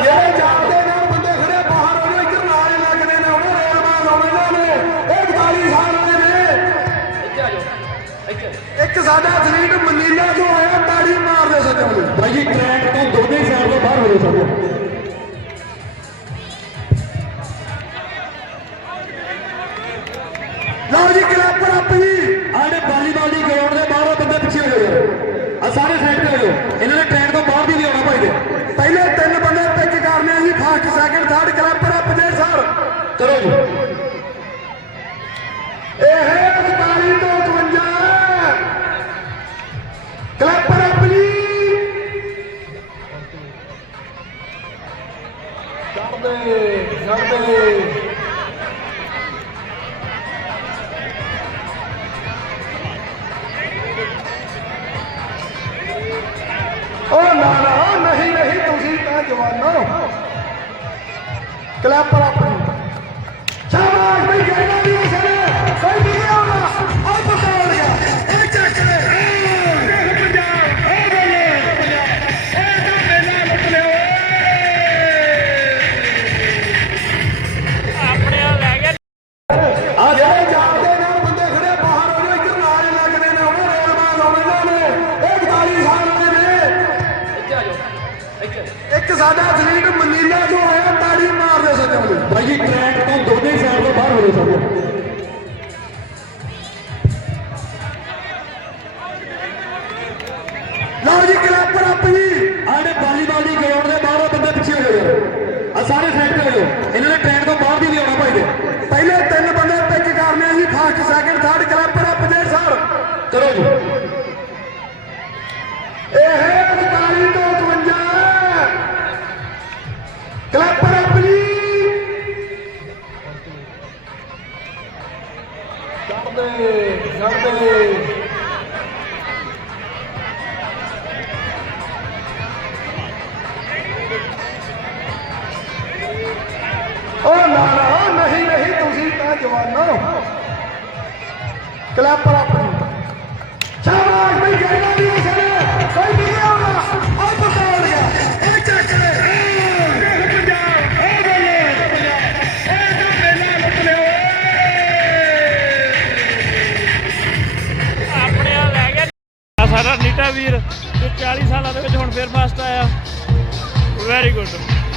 ਜਿਹੜੇ ਨੇ ਬੰਦੇ ਖੜੇ ਬਾਹਰ ਹੋ ਜਾਓ ਇੱਧਰ ਨਾਲ ਲੱਗਦੇ ਨੇ ਉਹਨੇ ਰੇਲ ਮਾਰ ਨੇ ਇਹ 42 ਸਾਲ ਦੇ ਨੇ। ਇੱਥੇ ਆ ਜਾਓ ਇੱਥੇ। ਇੱਕ ਸਾਡਾ ਐਥਲੀਟ ਮਨੀਲਾ ਤੋਂ ਆਇਆ ਤਾੜੀ ਮਾਰਦੇ ਸੱਜਣ ਭਾਈ ਜੀ ਟਰੈਕ ਤੋਂ ਦੋਨੇ ਸਾਈਡ ਤੋਂ ਬਾਹਰ ਹੋ ਜਾਓ Kelapa-kelapa Cabang, bagi-bagi, bagi-bagi ਇੱਕ ਸਾਡਾ ਐਥਲੀਟ ਮਨੀਲਾ ਤੋਂ ਆਇਆ ਤਾੜੀ ਮਾਰਦੇ ਸੱਜਣ ਨੂੰ ਭਾਈ ਜੀ ਟਰੈਕ ਤੋਂ ਦੋਨੇ ਸਾਈਡ ਤੋਂ ਬਾਹਰ ਹੋ ਜਾਓ ਸਭ ਲਓ ਜੀ ਕਲੈਪਰ ਅਪ ਜੀ ਆੜੇ ਵਾਲੀਬਾਲ ਦੀ ਗਰਾਊਂਡ ਦੇ ਬਾਹਰੋਂ ਬੰਦੇ ਪਿੱਛੇ ਹੋ ਜਾਓ। ਆ ਸਾਰੇ ਸਾਈਡ ਤੇ ਹੋ ਜਾਓ। ਇਹਨਾਂ ਨੇ ਟਰੈਕ ਤੋਂ ਬਾਹਰ ਦੀ ਨਹੀਂ ਆਉਣਾ ਭਾਈ ਦੇ। ਪਹਿਲੇ ਤਿੰਨ ਬੰਦੇ ਪਿਕ ਕਰਨੇ ਆ ਜੀ ਫਸਟ ਸੈਕਿੰਡ ਥਰਡ ਕਲੈਪਰ ਅਪ ਜੇ ਸਰ ਚਲੋ ਜੀ। ਓ ਨਾ ਨਾ ਨਹੀਂ ਨਹੀਂ ਤੁਸੀਂ ਤਾਂ ਜਵਾਨੋ ਕਲੈਪਰ ਵੀਰ ਤੇ 40 ਸਾਲਾਂ ਦੇ ਵਿੱਚ ਹੁਣ ਫਿਰ ਮਾਸਟਰ ਆਇਆ। Very good